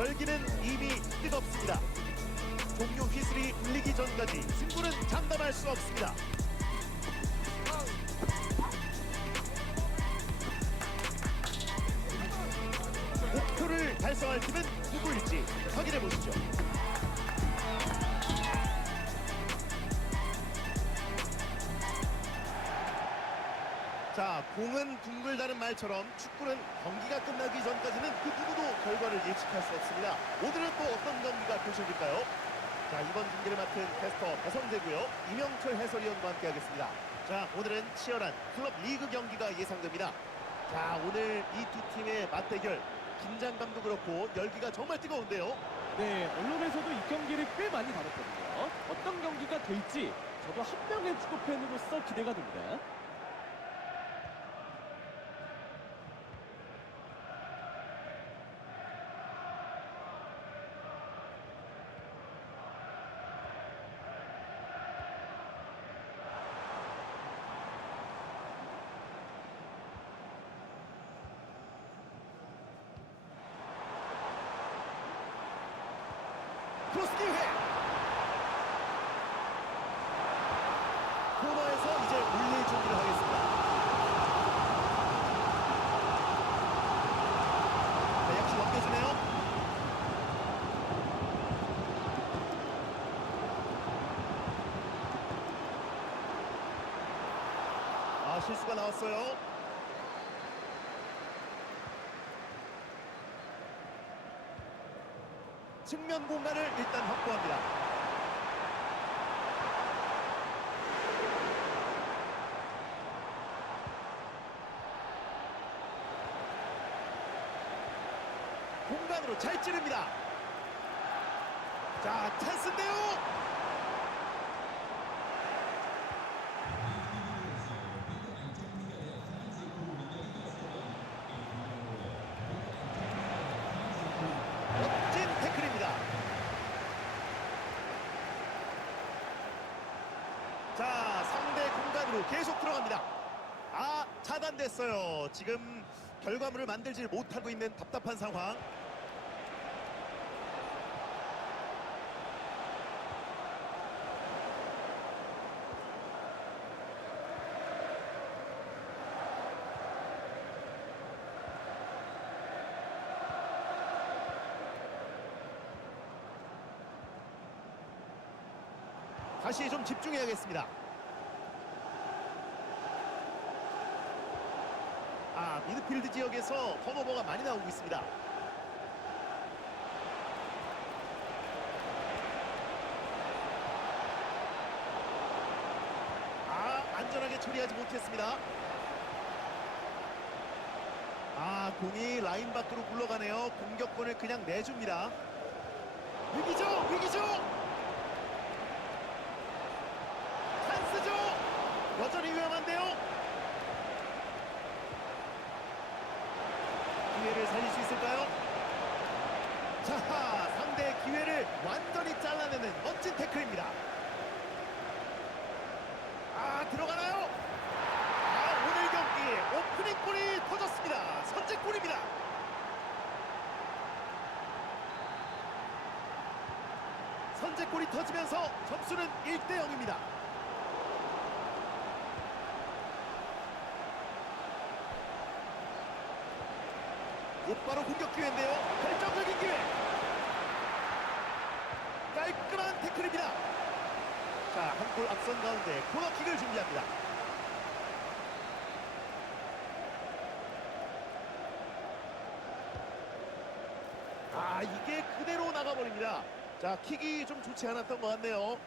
열기는 이미 뜨겁습니다. 종료 휘슬이 울리기 전까지 승부는 장담할 수 없습니다. 목표를 달성할 팀은 누구일지 확인해 보시죠. 공은 둥글다는 말처럼 축구는 경기가 끝나기 전까지는 그 누구도 결과를 예측할 수 없습니다. 오늘은 또 어떤 경기가 펼쳐질까요? 자, 이번 경기를 맡은 캐스터 배성재고요. 이명철 해설위원과 함께하겠습니다. 자, 오늘은 치열한 클럽 리그 경기가 예상됩니다. 자, 오늘 이 두 팀의 맞대결 긴장감도 그렇고 열기가 정말 뜨거운데요. 네, 언론에서도 이 경기를 꽤 많이 다뤘거든요. 어떤 경기가 될지 저도 한 명의 축구 팬으로서 기대가 됩니다. 크로스 기회! 코너에서 이제 올릴 준비를 하겠습니다. 자, 역시 넘겨주네요. 아, 실수가 나왔어요. 측면 공간을 일단 확보합니다. 공간으로 잘 찌릅니다. 자, 찬스인데요. 멋진 태클입니다. 자, 공간으로 계속 들어갑니다. 아, 차단됐어요. 지금 결과물을 만들지 못하고 있는 답답한 상황. 다시 좀 집중해야겠습니다. 아, 미드필드 지역에서 턴오버가 많이 나오고 있습니다. 아, 안전하게 처리하지 못했습니다. 아, 공이 라인 밖으로 굴러가네요. 공격권을 그냥 내줍니다. 위기죠, 위기죠. 여전히 위험한데요. 기회를 살릴 수 있을까요? 자, 상대의 기회를 완전히 잘라내는 멋진 태클입니다. 아, 들어가나요? 아, 오늘 경기 오프닝 골이 터졌습니다. 선제골입니다. 선제골이 터지면서 점수는 1대 0입니다. 곧바로 공격 기회인데요. 결정적인 기회. 깔끔한 태클입니다. 자, 한 골 앞선 가운데 코너킥을 준비합니다. 아, 이게 그대로 나가버립니다. 자, 킥이 좀 좋지 않았던 것 같네요.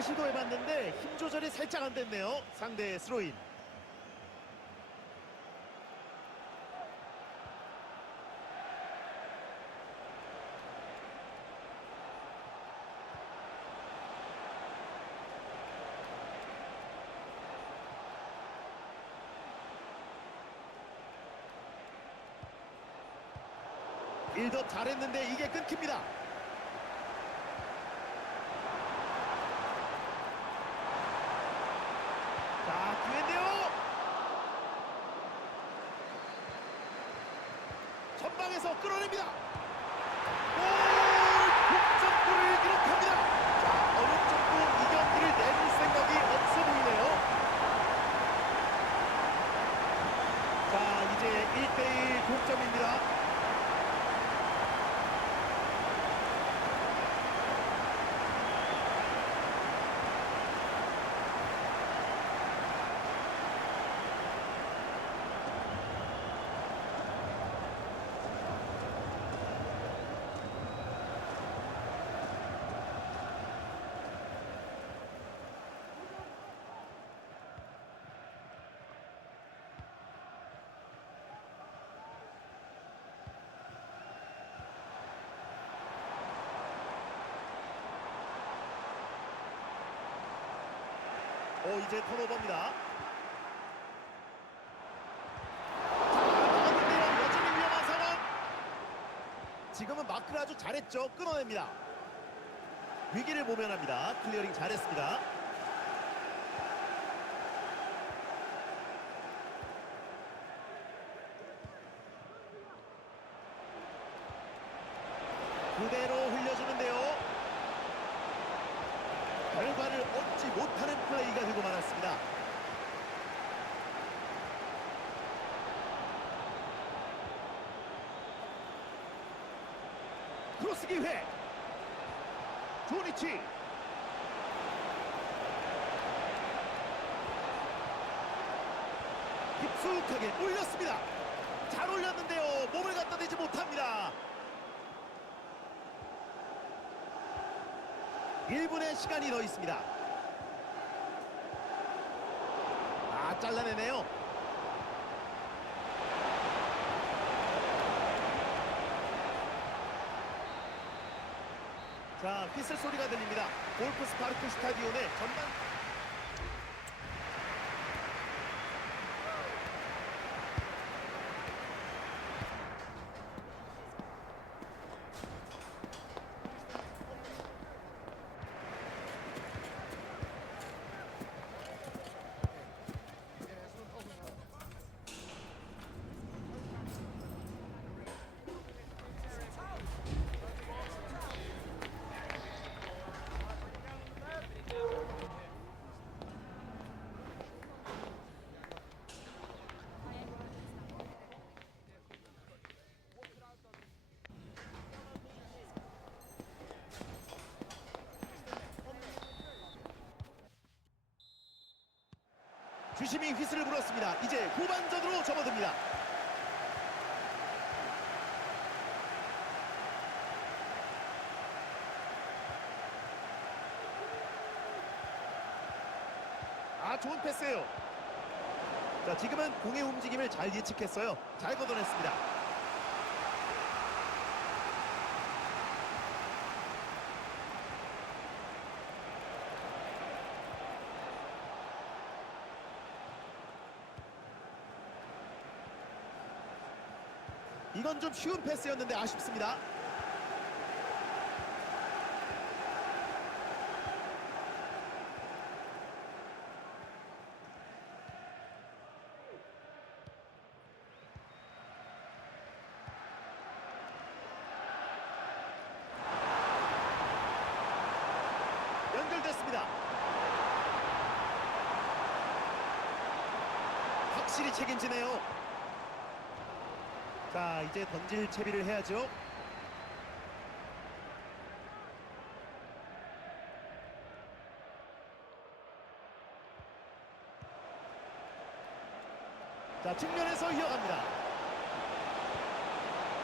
스윙을 시도해봤는데 힘 조절이 살짝 안 됐네요. 상대의 스로인. 일더 잘했는데 이게 끊깁니다. 어, 이제 턴오버입니다. 지금은 마크를 아주 잘했죠. 끊어냅니다. 위기를 모면합니다. 클리어링 잘했습니다. 그대로 흘려주는데요. 결과를 얻지 못하는 플레이가 되고 말았습니다. 크로스 기회. 조니치. 깊숙하게 올렸습니다. 잘 올렸는데요. 몸을 갖다 대지 못합니다. 1분의 시간이 더 있습니다. 아, 잘라내네요. 자, 휘슬 소리가 들립니다. 골프 스파르크 스타디온의 전반 주심이 휘슬을 불었습니다. 이제 후반전으로 접어듭니다. 아 좋은 패스예요. 자 지금은 공의 움직임을 잘 예측했어요. 잘 걷어냈습니다. 이건 좀 쉬운 패스였는데 아쉽습니다. 연결됐습니다. 확실히 책임지네요. 자, 이제 던질 채비를 해야죠. 자, 측면에서 이어갑니다.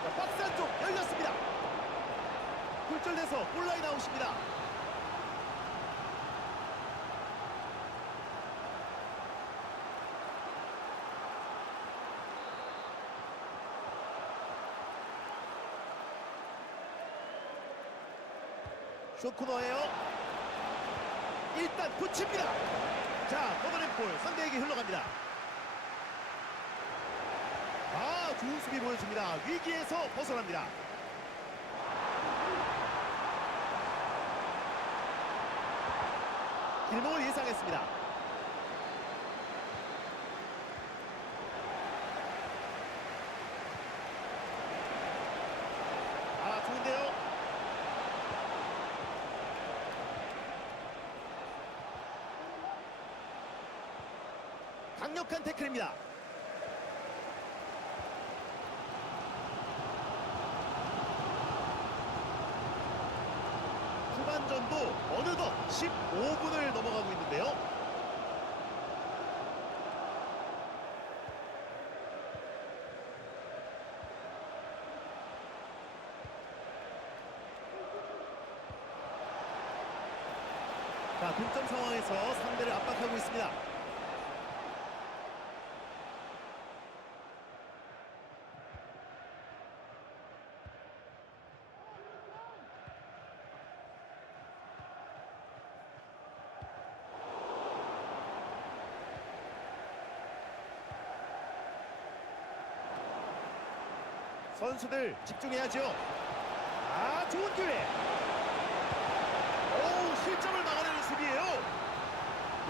자, 박스 안쪽 열렸습니다. 굴절돼서 골라인 아웃입니다. 쇼크노예요. 일단 붙입니다. 자, 걷어낸 볼 상대에게 흘러갑니다. 아, 좋은 수비 보여줍니다. 위기에서 벗어납니다. 길목을 예상했습니다. 강력한 태클입니다. 후반전도 어느덧 15분을 넘어가고 있는데요. 자, 동점 상황에서 상대를 압박하고 있습니다. 선수들 집중해야죠. 아, 좋은 기회. 오, 실점을 막아내는 수비예요.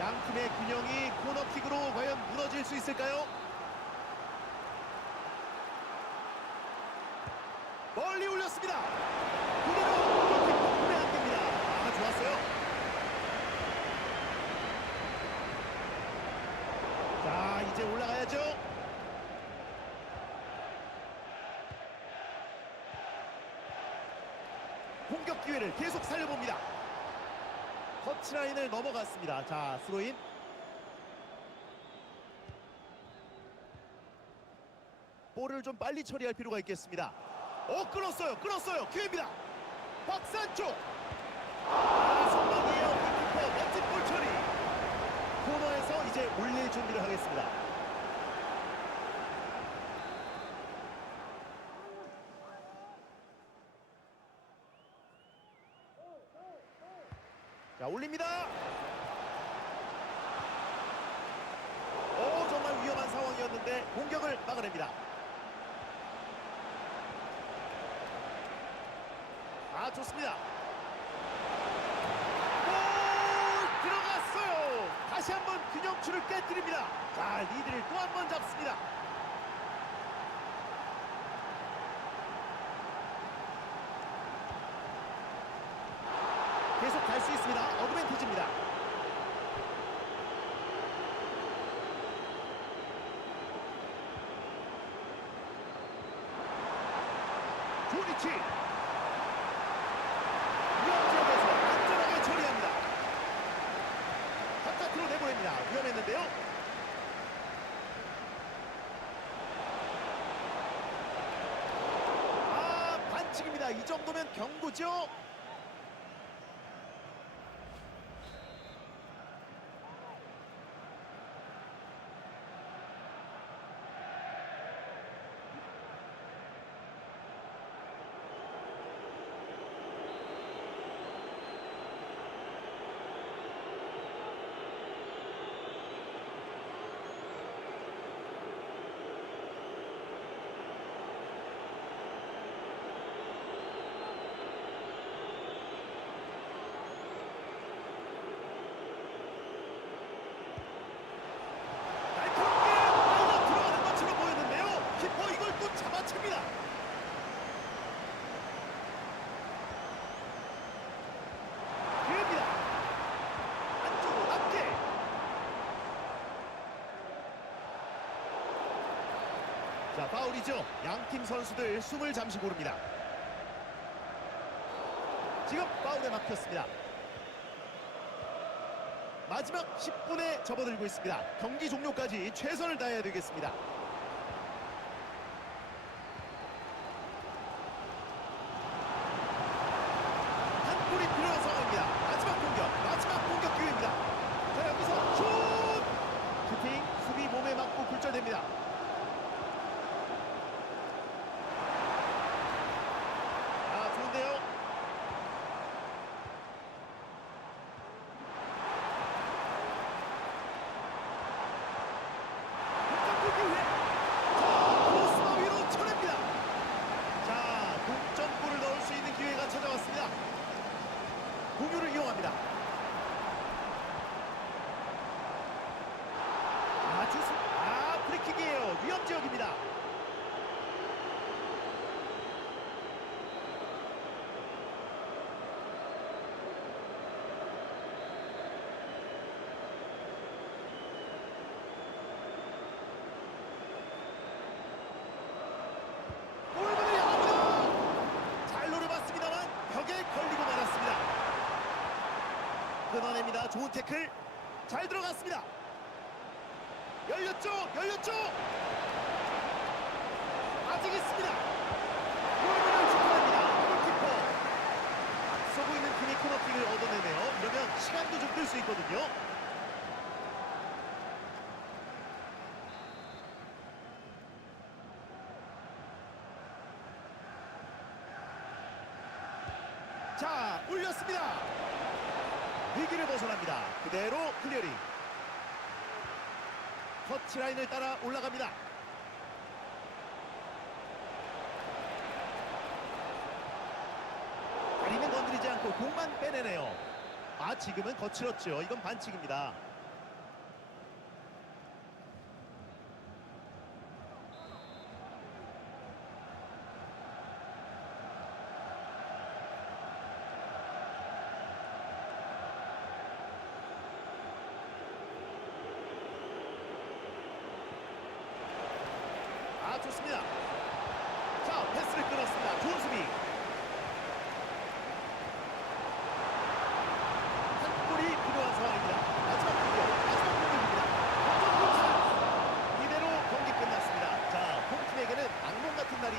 양 팀의 균형이 코너킥으로 과연 무너질 수 있을까요? 멀리 올렸습니다. 그대로 코너킥 덕분에 안 됩니다. 아, 좋았어요. 자, 이제 올라가야죠. 공격 기회를 계속 살려봅니다. 터치라인을 넘어갔습니다. 자, 스로인. 볼을 좀 빨리 처리할 필요가 있겠습니다. 어, 끊었어요. 끊었어요. 기회입니다. 박산 쪽. 아, 선방이에요. 골키퍼 멋진 볼 처리. 코너에서 이제 올릴 준비를 하겠습니다. 자 올립니다. 오 정말 위험한 상황이었는데 공격을 막아냅니다. 아 좋습니다. 골 들어갔어요. 다시 한번 균형추를 깨뜨립니다. 자 리드를 또 한 번 잡습니다. 갈 수 있습니다. 어드밴티지입니다. 조니치 위험 지역에서 안전하게 처리합니다. 바깥으로 내보냅니다. 위험했는데요. 아 반칙입니다. 이 정도면 경고죠. 날카롭게 빨려 들어가는 것처럼 보였는데요. 키퍼 이걸 또 잡아챕니다. 기회입니다. 안쪽으로 낮게. 자 파울이죠. 양팀 선수들 숨을 잠시 고릅니다. 지금 파울에 막혔습니다. 마지막 10분에 접어들고 있습니다. 경기 종료까지 최선을 다해야 되겠습니다. 한 골이 필요한 상황입니다. 마지막 공격, 마지막 공격 기회입니다. 자 여기서 슛! 슈팅, 수비 몸에 맞고 굴절됩니다. 아 좋은데요. 득점 기회 끊어냅니다. 좋은 태클. 잘 들어갔습니다. 열렸죠? 열렸죠? 아직 있습니다. 골문을 축하합니다. 골키퍼. 앞서고 있는 팀이 코너킥을 얻어내네요. 이러면 시간도 좀 끌 수 있거든요. 자, 올렸습니다. 위기를 벗어납니다. 그대로 클리어링. 터치 라인을 따라 올라갑니다. 다리는 건드리지 않고 공만 빼내네요. 아, 지금은 거칠었죠. 이건 반칙입니다. 좋습니다. 자, 패스를 끊었습니다. 좋은 수비.